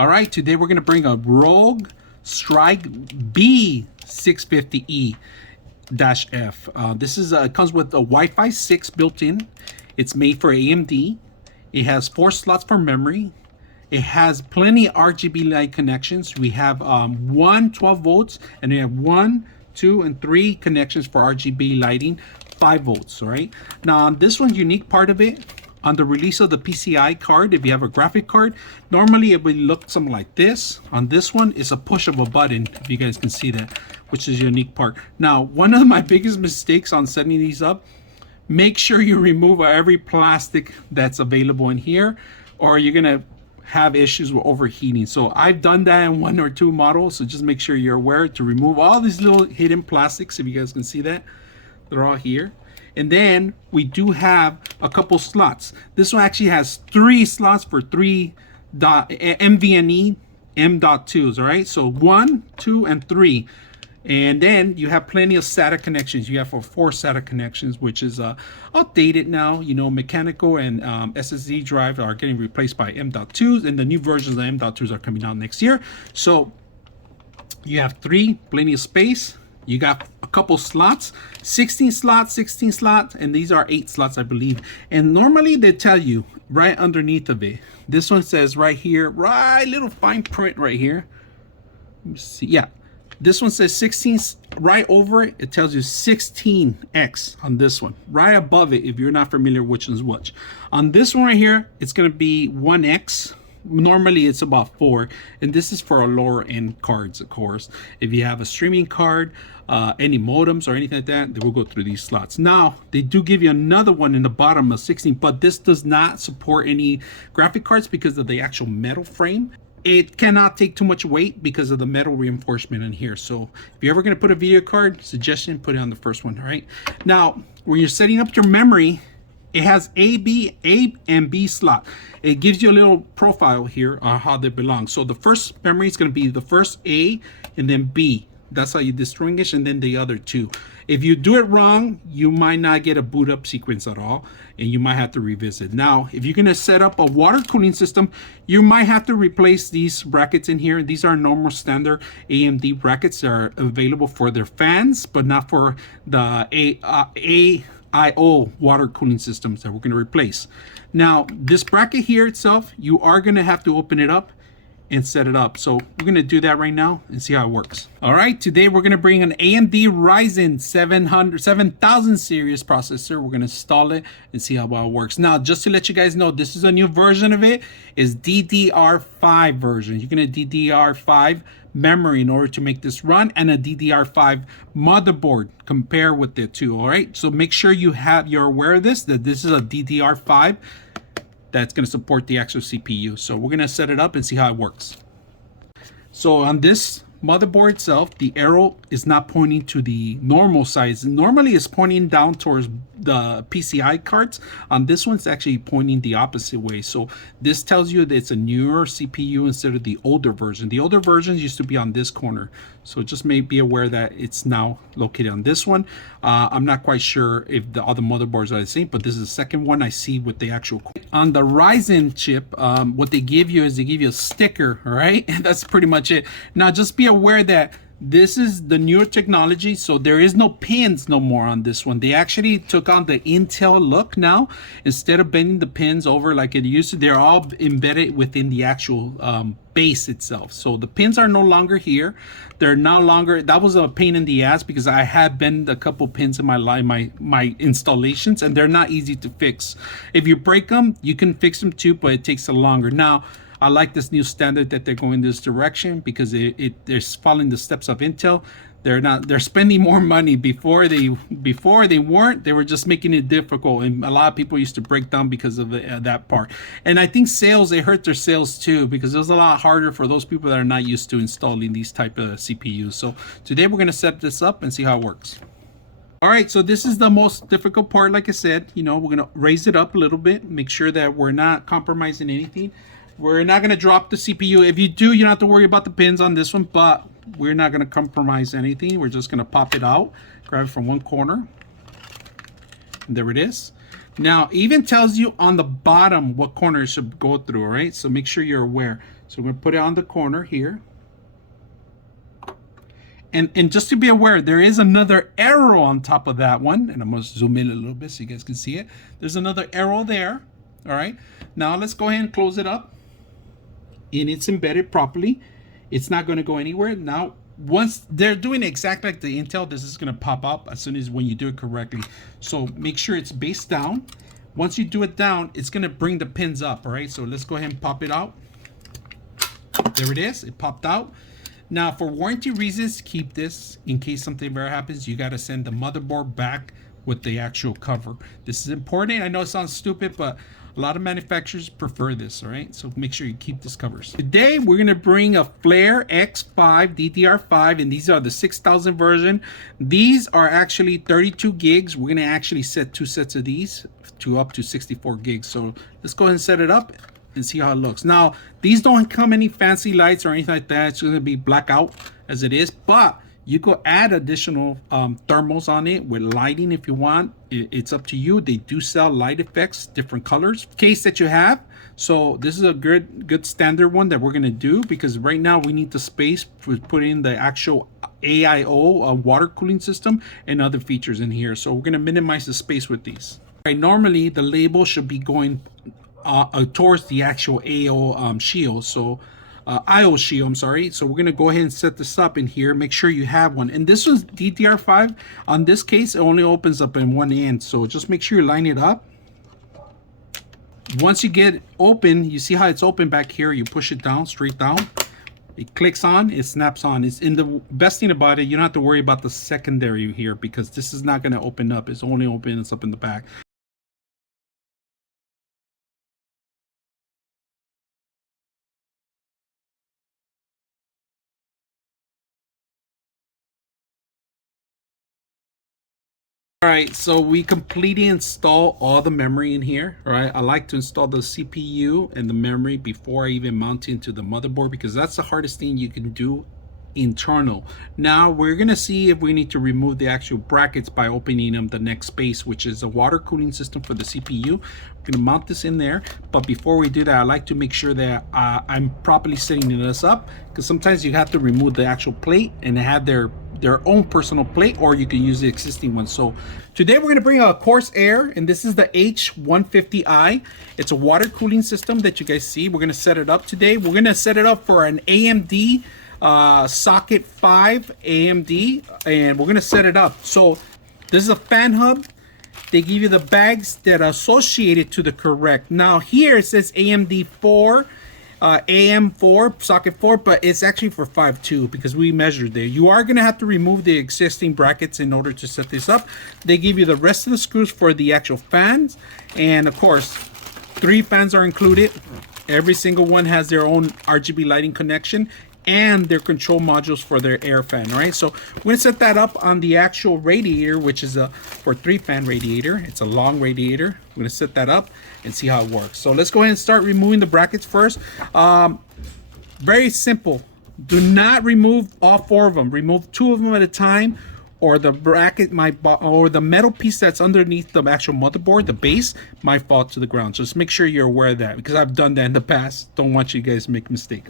All right, today we're gonna bring a Rogue Strike B650E-F. This is comes with a Wi-Fi 6 built in. It's made for AMD. It has 4 slots for memory. It has plenty of RGB light connections. We have 12 volts, and we have 1, 2, and 3 connections for RGB lighting, 5 volts. All right. Now, on this one, unique part of it, on the release of the PCI card, if you have a graphic card, normally it would look something like this. On this one, it's a push of a button, if you guys can see that, which is a unique part. Now, one of my biggest mistakes on setting these up, make sure you remove every plastic that's available in here, or you're gonna have issues with overheating. So I've done that in 1 or 2 models, so just make sure you're aware to remove all these little hidden plastics. If you guys can see that, they're all here. And then we do have a couple slots. This one actually has 3 slots for 3 NVMe M.2s. all right, so 1, 2, and 3. And then you have plenty of SATA connections. You have 4 SATA connections, which is outdated now. You know, mechanical and SSD drive are getting replaced by M.2s, and the new versions of M.2s are coming out next year. So you have 3, plenty of space. You got a couple slots, 16 slots, and these are 8 slots, I believe. And normally they tell you right underneath of it. This one says right here, right, little fine print right here. Let me see. Yeah. This one says 16, right over it, it tells you 16X on this one. Right above it, if you're not familiar which one's which. On this one right here, it's gonna be 1X. Normally it's about 4, and this is for a lower end cards, of course. If you have a streaming card, any modems or anything like that, they will go through these slots. Now, they do give you another one in the bottom of 16, but this does not support any graphic cards because of the actual metal frame. It cannot take too much weight because of the metal reinforcement in here. So if you're ever going to put a video card, suggestion, put it on the first one. All right. Now, when you're setting up your memory, it has A and B slot. It gives you a little profile here on how they belong. So the first memory is going to be the first A and then B. That's how you distinguish, and then the other 2. If you do it wrong, you might not get a boot up sequence at all, and you might have to revisit. Now, if you're gonna set up a water cooling system, you might have to replace these brackets in here. These are normal standard AMD brackets that are available for their fans, but not for the AIO water cooling systems that we're gonna replace. Now, this bracket here itself, you are gonna have to open it up and set it up. So we're gonna do that right now and see how it works. All right, today we're gonna bring an AMD Ryzen 7000 series processor. We're gonna install it and see how well it works. Now, just to let you guys know, this is a new version of it. It's DDR5 version. You're gonna DDR5 memory in order to make this run, and a DDR5 motherboard compare with the 2. All right, so make sure you're aware of this, that this is a DDR5 that's going to support the actual CPU. So we're going to set it up and see how it works. So on this motherboard itself, the arrow is not pointing to the normal size. Normally it's pointing down towards the PCI cards. On this one, it's actually pointing the opposite way. So this tells you that it's a newer CPU instead of the older version. The older versions used to be on this corner. So just may be aware that it's now located on this one. I'm not quite sure if the other motherboards are the same, but this is the second one I see with the actual. On the Ryzen chip, what they give you is they give you a sticker, all right? And that's pretty much it. Now just be aware that this is the newer technology, so there is no pins no more on this one. They actually took on the Intel look now. Instead of bending the pins over like it used to, they're all embedded within the actual base itself. So the pins are no longer here. They're no longer, that was a pain in the ass because I had bent a couple pins in my installations, and they're not easy to fix. If you break them, you can fix them too, but it takes a longer. Now, I like this new standard that they're going this direction because they're following the steps of Intel. They're spending more money. Before they weren't. They were just making it difficult, and a lot of people used to break down because of that part. And I think they hurt their sales too, because it was a lot harder for those people that are not used to installing these type of CPUs. So today we're going to set this up and see how it works. All right, so this is the most difficult part. Like I said, you know, we're going to raise it up a little bit, make sure that we're not compromising anything. We're not going to drop the CPU. If you do, you don't have to worry about the pins on this one, but we're not going to compromise anything. We're just going to pop it out, grab it from one corner. And there it is. Now, it even tells you on the bottom what corner it should go through, all right? So make sure you're aware. So we're gonna put it on the corner here. And just to be aware, there is another arrow on top of that one. And I'm gonna zoom in a little bit so you guys can see it. There's another arrow there, all right? Now let's go ahead and close it up. And it's embedded properly. It's not gonna go anywhere. Now, once they're doing exactly like the Intel, this is gonna pop up as soon as when you do it correctly. So make sure it's based down. Once you do it down, it's gonna bring the pins up, all right? So let's go ahead and pop it out. There it is, it popped out. Now, for warranty reasons, keep this in case something ever happens. You got to send the motherboard back with the actual cover. This is important. I know it sounds stupid, but a lot of manufacturers prefer this, all right? So make sure you keep this covers. Today, we're going to bring a Flare X5 DDR5, and these are the 6000 version. These are actually 32 gigs. We're going to actually set 2 sets of these to up to 64 gigs. So let's go ahead and set it up and see how it looks. Now, these don't come any fancy lights or anything like that. It's going to be blackout as it is, but you could add additional thermals on it with lighting if you want. It's up to you. They do sell light effects, different colors. Case that you have. So this is a good standard one that we're going to do, because right now we need the space to put in the actual AIO water cooling system and other features in here. So we're going to minimize the space with these. All right, normally the label should be going towards the actual AO shield, so IO shield, I'm sorry. So we're gonna go ahead and set this up in here. Make sure you have one. And this was DDR5. On this case, it only opens up in one end, so just make sure you line it up. Once you get open, you see how it's open back here. You push it down, straight down. It clicks on, it snaps on. It's in the best thing about it, you don't have to worry about the secondary here, because this is not gonna open up. It's only opens up in the back. All right, so we completely install all the memory in here. All right, I like to install the CPU and the memory before I even mount into the motherboard, because that's the hardest thing you can do internal. Now we're gonna see if we need to remove the actual brackets by opening them the next space, which is a water cooling system for the CPU. We're gonna mount this in there, but before we do that, I like to make sure that I'm properly setting this up, because sometimes you have to remove the actual plate and have their own personal plate, or you can use the existing one. So today we're going to bring a Corsair, and this is the H150i. It's a water cooling system that you guys see. We're going to set it up today. We're going to set it up for an AMD socket 5 AMD, and we're going to set it up. So this is a fan hub. They give you the bags that are associated to the correct. Now here it says AMD 4, AM4, socket 4, but it's actually for 5.2 because we measured there. You are going to have to remove the existing brackets in order to set this up. They give you the rest of the screws for the actual fans, and of course 3 fans are included. Every single one has their own RGB lighting connection and their control modules for their air fan. All right, so we're going to set that up on the actual radiator, which is a for 3-fan radiator. It's a long radiator. We're going to set that up and see how it works. So let's go ahead and start removing the brackets first. Very simple. Do not remove all 4 of them. Remove 2 of them at a time, or the bracket or the metal piece that's underneath the actual motherboard, the base, might fall to the ground. So just make sure you're aware of that, because I've done that in the past. Don't want you guys to make a mistake.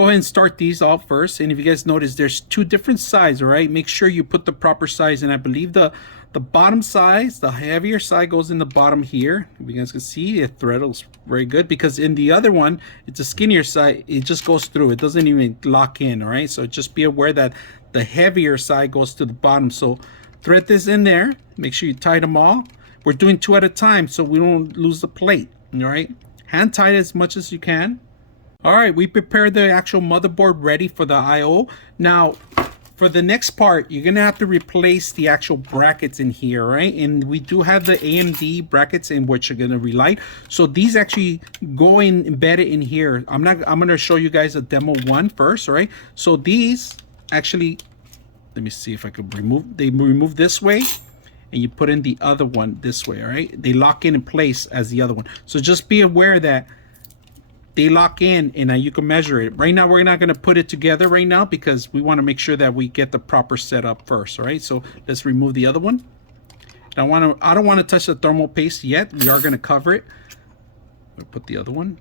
Go ahead and start these off first, and if you guys notice, there's 2 different sides. All right, make sure you put the proper size, and I believe the bottom size, the heavier side, goes in the bottom here. If you guys can see, it threadles very good, because in the other one, it's a skinnier side. It just goes through. It doesn't even lock in. All right, so just be aware that the heavier side goes to the bottom. So thread this in there. Make sure you tie them all. We're doing 2 at a time so we don't lose the plate. All right, hand tie it as much as you can. All right, we prepared the actual motherboard ready for the I/O. Now, for the next part, you're gonna have to replace the actual brackets in here, right? And we do have the AMD brackets in which are gonna relight. So these actually go in embedded in here. I'm gonna show you guys a demo one first, all right? So these actually, let me see if I could remove. They remove this way, and you put in the other one this way, all right? They lock in place as the other one. So just be aware that they lock in, and you can measure it. Right now, we're not going to put it together right now because we want to make sure that we get the proper setup first. All right, so let's remove the other one. I don't want to touch the thermal paste yet. We are going to cover it. We'll put the other one.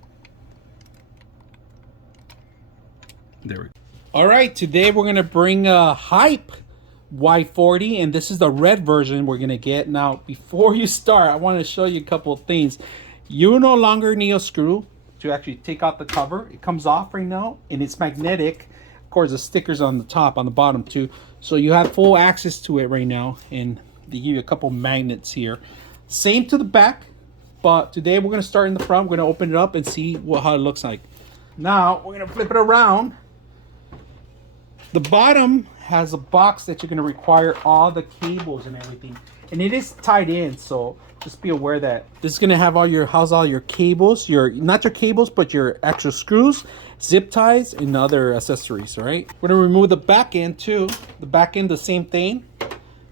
There we go. All right, today we're going to bring a HYTE Y40, and this is the red version we're going to get. Now, before you start, I want to show you a couple of things. You no longer need a screw to actually take out the cover. It comes off right now, and it's magnetic. Of course, the sticker's on the top, on the bottom too. So you have full access to it right now, and they give you a couple magnets here. Same to the back, but today we're going to start in the front. We're going to open it up and see how it looks like. Now, we're going to flip it around. The bottom has a box that you're going to require all the cables and everything, and it is tied in, so just be aware that this is going to have all your cables, not your cables, but your actual screws, zip ties, and other accessories. All right, we're going to remove the back end too. The back end, the same thing,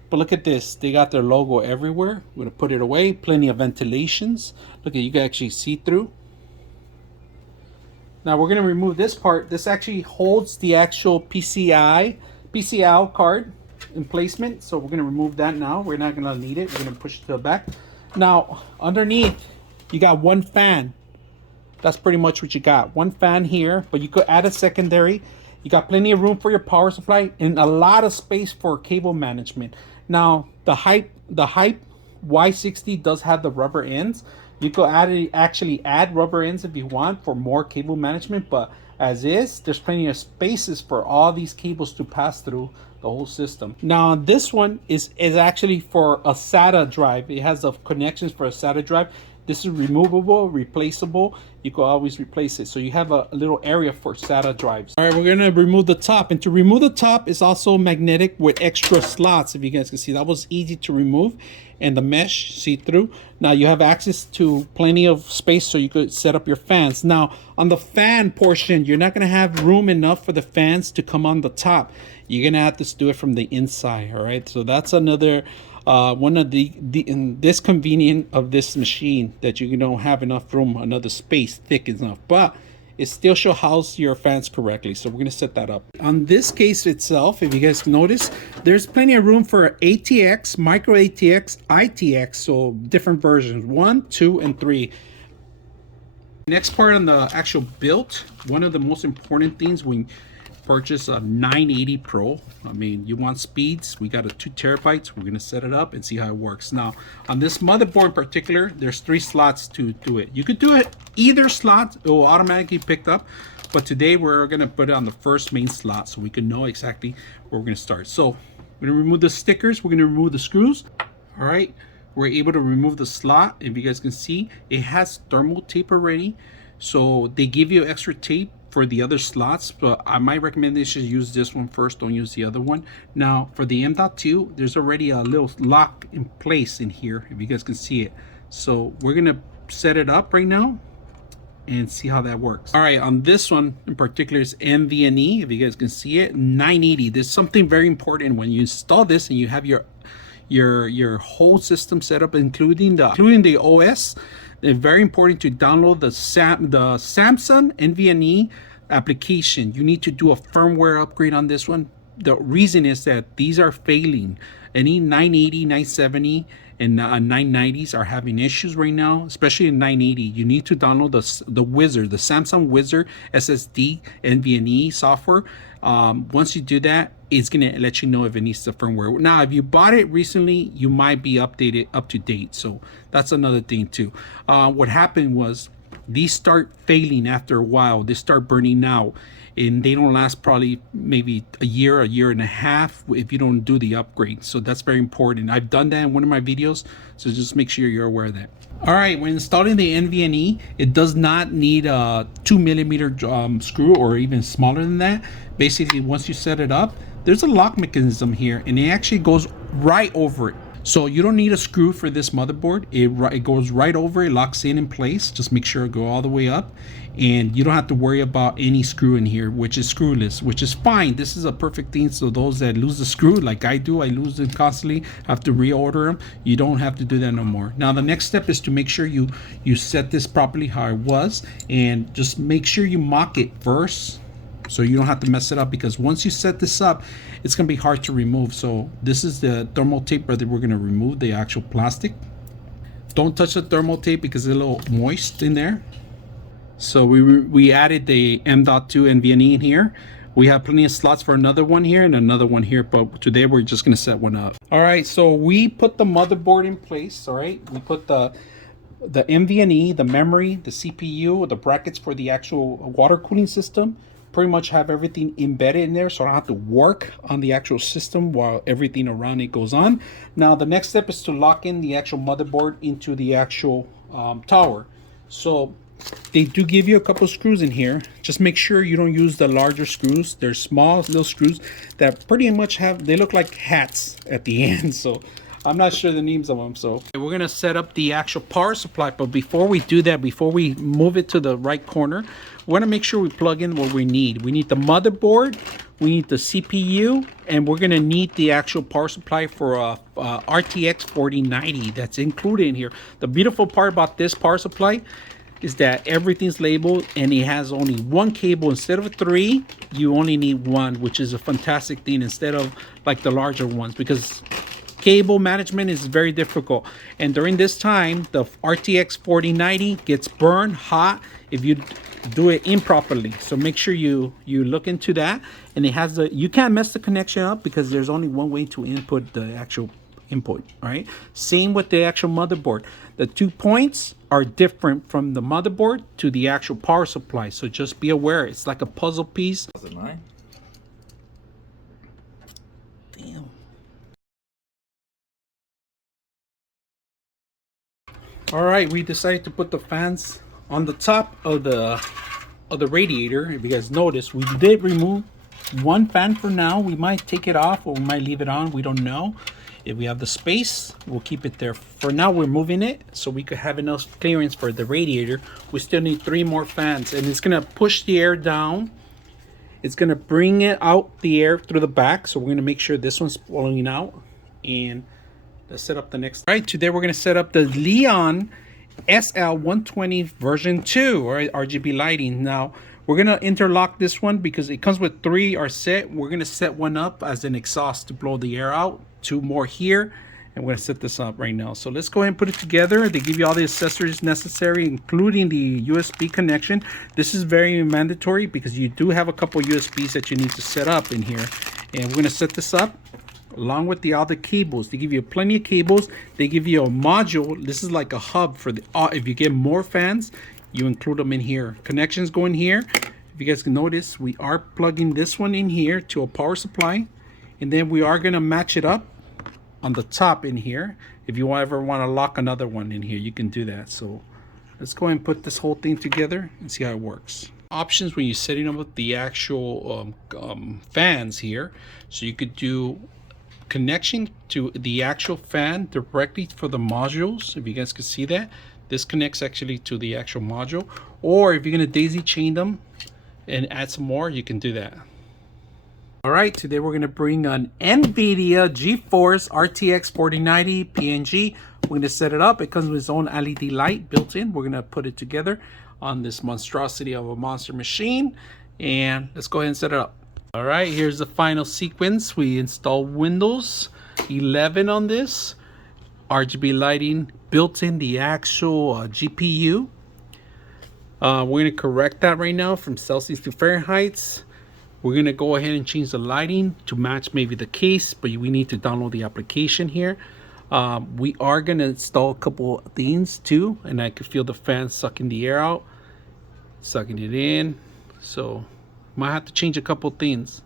but look at this, they got their logo everywhere. We're going to put it away. Plenty of ventilations. Look at, you can actually see through. Now we're going to remove this part. This actually holds the actual PCI card in placement. So we're going to remove that now. We're not going to need it. We're going to push it to the back. Now underneath, you got one fan. That's pretty much what you got. One fan here, but you could add a secondary. You got plenty of room for your power supply and a lot of space for cable management. Now the HYTE Y60 does have the rubber ends. You could actually add rubber ends if you want for more cable management, but as is, there's plenty of spaces for all these cables to pass through the whole system. Now this one is actually for a SATA drive. It has the connections for a SATA drive. This is removable, replaceable. You can always replace it. So you have a little area for SATA drives. All right, we're gonna remove the top. And to remove the top is also magnetic with extra slots. If you guys can see, that was easy to remove. And the mesh see-through. Now you have access to plenty of space so you could set up your fans. Now on the fan portion, you're not gonna have room enough for the fans to come on the top. You're gonna have to do it from the inside, all right? So that's another one of the disconvenient of this machine, that you don't have enough room, another space thick enough, but it still should house your fans correctly. So we're going to set that up. On this case itself, if you guys notice, there's plenty of room for ATX, micro ATX, ITX, so different versions, 1, 2, and 3. Next part on the actual build, one of the most important things when purchase a 980 Pro. I mean, you want speeds. We got a 2 terabytes. We're going to set it up and see how it works. Now, on this motherboard in particular, there's 3 slots to do it. You could do it either slot, it will automatically pick up, but today we're going to put it on the first main slot so we can know exactly where we're going to start. So we're going to remove the stickers. We're going to remove the screws. All right, we're able to remove the slot. If you guys can see, it has thermal tape already, so they give you extra tape for the other slots, but my recommendation is use this one first, don't use the other one. Now for the M.2, there's already a little lock in place in here, if you guys can see it. So we're gonna set it up right now and see how that works. All right, on this one in particular is NVMe, if you guys can see it, 980. There's something very important when you install this and you have your whole system set up, including the OS. It's very important to download the Samsung NVMe application. You need to do a firmware upgrade on this one. The reason is that these are failing. Any 980, 970, and 990s are having issues right now, especially in 980. You need to download the Wizard, the Samsung Wizard SSD NVMe software. Once you do that, it's gonna let you know if it needs the firmware. Now, if you bought it recently, you might be up to date. So that's another thing too. What happened was these start failing after a while. They start burning out, and they don't last probably maybe a year and a half if you don't do the upgrade. So that's very important. I've done that in one of my videos, so just make sure you're aware of that. All right, when installing the NVMe, it does not need a 2mm screw or even smaller than that. Basically, once you set it up, there's a lock mechanism here, and it actually goes right over it. So you don't need a screw for this motherboard. It goes right over, it locks in place. Just make sure it go all the way up, and you don't have to worry about any screw in here, which is screwless, which is fine. This is a perfect thing. So those that lose the screw, like I do, I lose them constantly, have to reorder them. You don't have to do that no more. Now the next step is to make sure you set this properly how it was, and just make sure you mock it first, so you don't have to mess it up, because once you set this up, it's going to be hard to remove. So this is the thermal tape that we're going to remove the actual plastic. Don't touch the thermal tape because it's a little moist in there. So we added the M.2 NVMe in here. We have plenty of slots for another one here and another one here, but today we're just going to set one up. All right, so we put the motherboard in place. All right, we put the NVMe, the memory, the CPU, the brackets for the actual water cooling system. Pretty much have everything embedded in there, so I don't have to work on the actual system while everything around it goes on. Now the next step is to lock in the actual motherboard into the actual tower. So they do give you a couple screws in here. Just make sure you don't use the larger screws. They're small little screws that pretty much they look like hats at the end. So I'm not sure the names of them. So we're gonna set up the actual power supply, but before we do that, before we move it to the right corner, we want to make sure we plug in what we need. We need the motherboard, we need the CPU, and we're gonna need the actual power supply for a RTX 4090 that's included in here. The beautiful part about this power supply is that everything's labeled, and it has only one cable. Instead of 3, you only need 1, which is a fantastic thing, instead of like the larger ones, because cable management is very difficult. And during this time, the RTX 4090 gets burned hot if you do it improperly. So make sure you look into that. And it has you can't mess the connection up, because there's only one way to input the actual input. Right, same with the actual motherboard. The 2 points are different from the motherboard to the actual power supply, so just be aware. It's like a puzzle piece. Damn. All right, we decided to put the fans on the top of the radiator. If you guys notice, we did remove one fan for now. We might take it off, or we might leave it on. We don't know. If we have the space, we'll keep it there. For now, we're moving it so we could have enough clearance for the radiator. We still need 3 more fans, and it's gonna push the air down. It's gonna bring it out the air through the back. So we're gonna make sure this one's blowing out, and let's set up the next. All right, today we're gonna set up the Lian SL120 version 2, or RGB lighting. Now we're gonna interlock this one because it comes with 3 are set. We're gonna set one up as an exhaust to blow the air out, 2 more here, and we're gonna set this up right now. So let's go ahead and put it together. They give you all the accessories necessary, including the USB connection. This is very mandatory because you do have a couple USBs that you need to set up in here, and we're gonna set this up along with the other cables. They give you plenty of cables. They give you a module. This is like a hub for the if you get more fans, you include them in here. Connections go in here. If you guys can notice, we are plugging this one in here to a power supply, and then we are going to match it up on the top in here. If you ever want to lock another one in here, you can do that. So let's go ahead and put this whole thing together and see how it works. Options when you're setting up the actual fans here. So you could do connection to the actual fan directly for the modules. If you guys can see that, this connects actually to the actual module. Or if you're going to daisy chain them and add some more, you can do that. All right, today we're going to bring an NVIDIA GeForce RTX 4090 PNG. We're going to set it up. It comes with its own LED light built in. We're going to put it together on this monstrosity of a monster machine, and let's go ahead and set it up. All right, here's the final sequence. We install Windows 11 on this. RGB lighting built in the actual GPU. We're going to correct that right now from Celsius to Fahrenheit. We're going to go ahead and change the lighting to match maybe the case, but we need to download the application here. We are going to install a couple of things too, and I could feel the fan sucking the air out, sucking it in. So might have to change a couple things.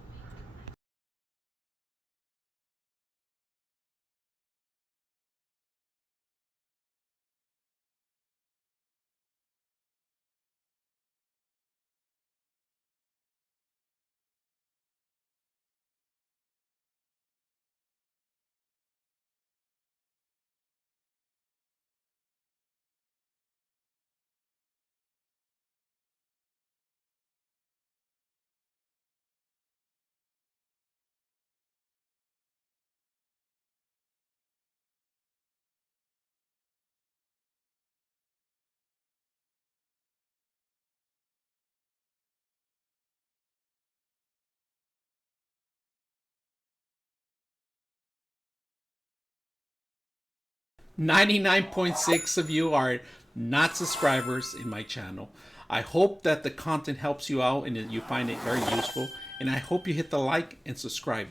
99.6 of you are not subscribers in my channel. I hope that the content helps you out and that you find it very useful. And I hope you hit the like and subscribe.